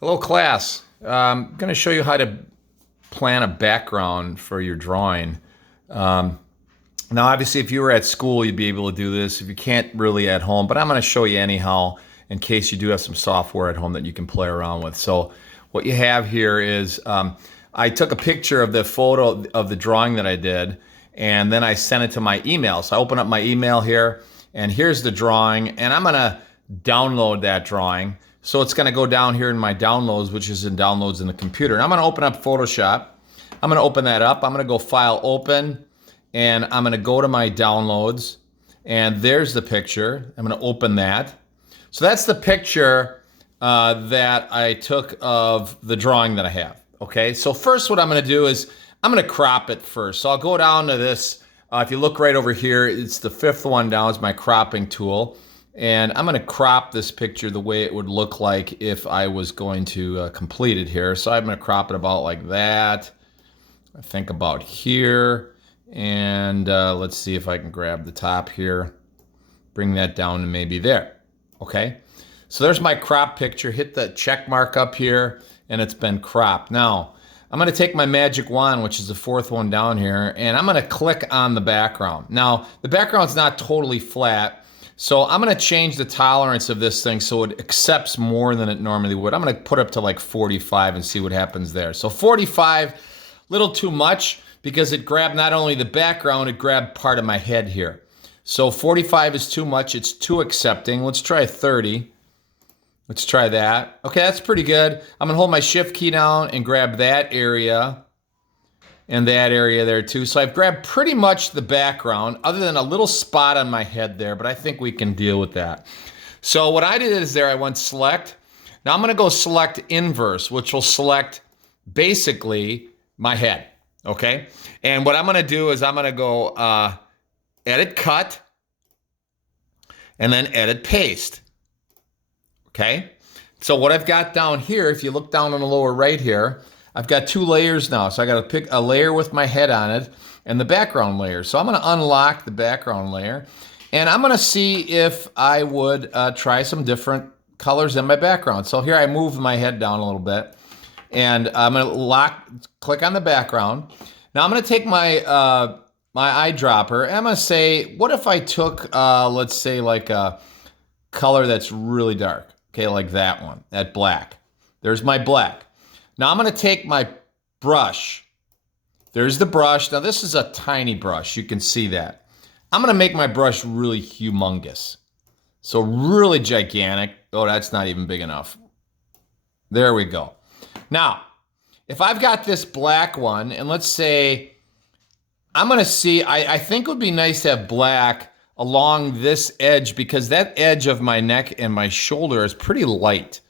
Hello, class. I'm going to show you how to plan a background for your drawing. Um, Now, obviously, if you were at school, you'd be able to do this. If you can't really at home, but I'm going to show you anyhow in case you do have some software at home that you can play around with. So what you have here is I took a picture of the photo of the drawing that I did, and then I sent it to my email. So I open up my email here, and here's the drawing, and I'm going to download that drawing. So it's going to go down here in my downloads, which is in downloads in the computer. And I'm going to open up Photoshop. I'm going to open that up. I'm going to go File, Open, and I'm going to go to my downloads, and there's the picture. I'm going to open that. So that's the picture that I took of the drawing that I have. Okay, so first what I'm going to do is I'm going to crop it first. So I'll go down to this. If you look right over here, it's the fifth one down. It's my cropping tool. And I'm going to crop this picture the way it would look like if I was going to complete it here. So I'm going to crop it about like that. I think about here. And let's see if I can grab the top here. Bring that down to maybe there. Okay. So there's my crop picture. Hit the check mark up here, and it's been cropped. Now, I'm going to take my magic wand, which is the fourth one down here, and I'm going to click on the background. Now, the background's not totally flat. So I'm going to change the tolerance of this thing so it accepts more than it normally would. I'm going to put up to like 45 and see what happens there. So 45, little too much because it grabbed not only the background, it grabbed part of my head here. So 45 is too much. It's too accepting. Let's try 30. Let's try that. Okay, that's pretty good. I'm going to hold my shift key down and grab that area and that area there too. So I've grabbed pretty much the background other than a little spot on my head there, but I think we can deal with that. So what I did is there, I went select. Now I'm going to go select inverse, which will select basically my head. Okay. And what I'm going to do is I'm going to go edit cut and then edit paste. Okay. So what I've got down here, if you look down on the lower right here, I've got two layers now. So I got to pick a layer with my head on it and the background layer. So I'm going to unlock the background layer and I'm going to see if I would try some different colors in my background. So here I move my head down a little bit and I'm going to click on the background. Now I'm going to take my my eyedropper and I'm going to say, what if I took, let's say like a color that's really dark. Okay, like that one, that black. There's my black. Now I'm going to take my brush. There's the brush. Now this is a tiny brush. You can see that. I'm going to make my brush really humongous. So really gigantic. Oh, that's not even big enough. There we go. Now, if I've got this black one, and let's say, I'm going to see, I think it would be nice to have black along this edge because that edge of my neck and my shoulder is pretty light.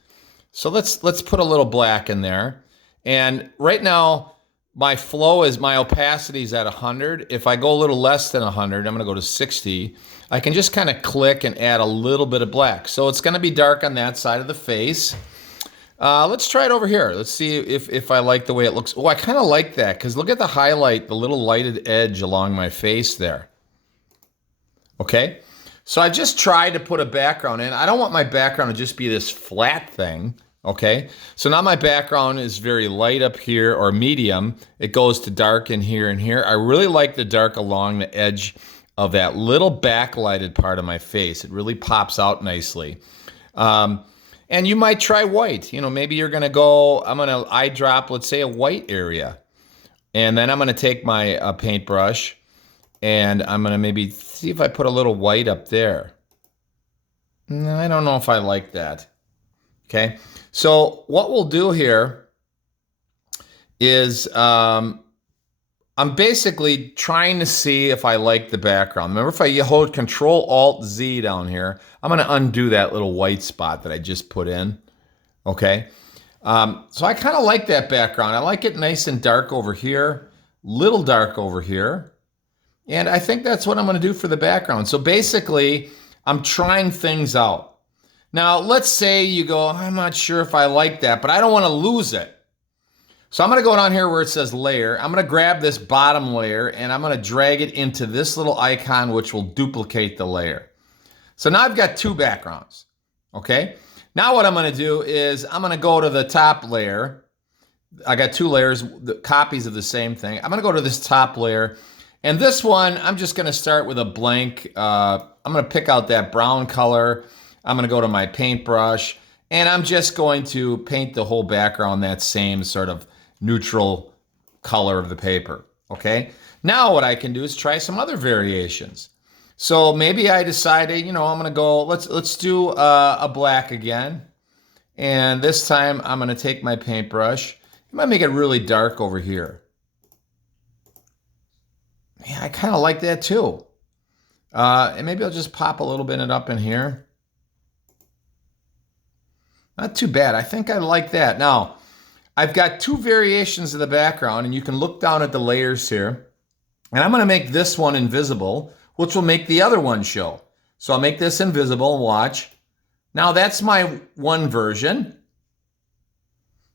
So let's put a little black in there. And right now, my flow is, my opacity is at 100. If I go a little less than 100, I'm going to go to 60. I can just kind of click and add a little bit of black. So it's going to be dark on that side of the face. Let's try it over here. Let's see if I like the way it looks. Oh, I kind of like that because look at the highlight, the little lighted edge along my face there. Okay. So I just tried to put a background in. I don't want my background to just be this flat thing. Okay. So now my background is very light up here or medium. It goes to dark in here and here. I really like the dark along the edge of that little backlighted part of my face. It really pops out nicely. And you might try white. You know, maybe you're going to go, I'm going to eyedrop, let's say a white area. And then I'm going to take my paintbrush and I'm going to maybe see if I put a little white up there. No, I don't know if I like that. Okay. So what we'll do here is I'm basically trying to see if I like the background. Remember, if I hold Control-Alt-Z down here, I'm going to undo that little white spot that I just put in. Okay. So I kind of like that background. I like it nice and dark over here, little dark over here. And I think that's what I'm going to do for the background. So basically, I'm trying things out. Now, let's say you go, I'm not sure if I like that, but I don't want to lose it. So I'm going to go down here where it says layer. I'm going to grab this bottom layer and I'm going to drag it into this little icon, which will duplicate the layer. So now I've got two backgrounds. Okay. Now what I'm going to do is I'm going to go to the top layer. I got two layers, the copies of the same thing. I'm going to go to this top layer. And this one, I'm just going to start with a blank. I'm going to pick out that brown color. I'm going to go to my paintbrush. And I'm just going to paint the whole background that same sort of neutral color of the paper. Okay? Now what I can do is try some other variations. So maybe I decided, I'm going to go, let's do a black again. And this time I'm going to take my paintbrush. I might make it really dark over here. Yeah, I kind of like that too. And maybe I'll just pop a little bit up in here. Not too bad. I think I like that. Now, I've got two variations of the background, and you can look down at the layers here. And I'm going to make this one invisible, which will make the other one show. So I'll make this invisible and watch. Now that's my one version.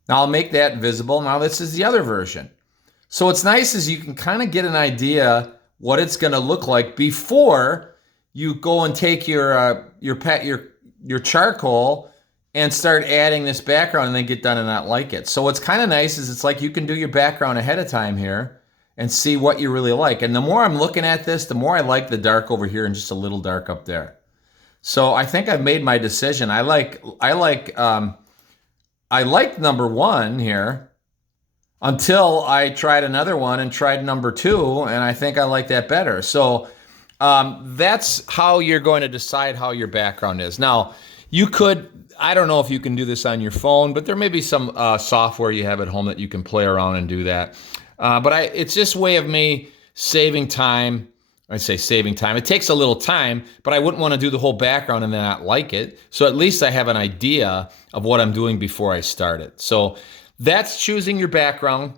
Now I'll make that visible. Now this is the other version. So what's nice is you can kind of get an idea what it's going to look like before you go and take your charcoal and start adding this background and then get done and not like it. So what's kind of nice is it's like you can do your background ahead of time here and see what you really like. And the more I'm looking at this, the more I like the dark over here and just a little dark up there. So I think I've made my decision. I like number one here until I tried another one and tried number two, and I think I like that better. So that's how you're going to decide how your background is. Now, you could, I don't know if you can do this on your phone, but there may be some software you have at home that you can play around and do that. But it's just a way of me saving time. I say saving time. It takes a little time, but I wouldn't want to do the whole background and then not like it. So at least I have an idea of what I'm doing before I start it. So that's choosing your background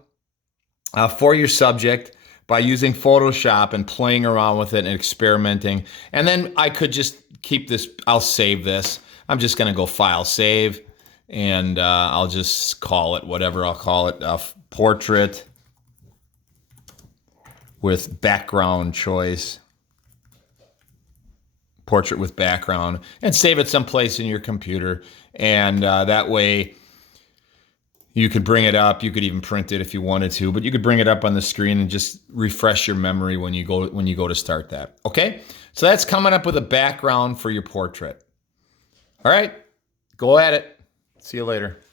for your subject by using Photoshop and playing around with it and experimenting. And then I could just keep this, I'll save this. I'm just going to go File, Save, and I'll just call it whatever I'll call it, portrait with background choice, portrait with background, and save it someplace in your computer. And that way you could bring it up. You could even print it if you wanted to, but you could bring it up on the screen and just refresh your memory when you go to start that. Okay, so that's coming up with a background for your portrait. All right, go at it. See you later.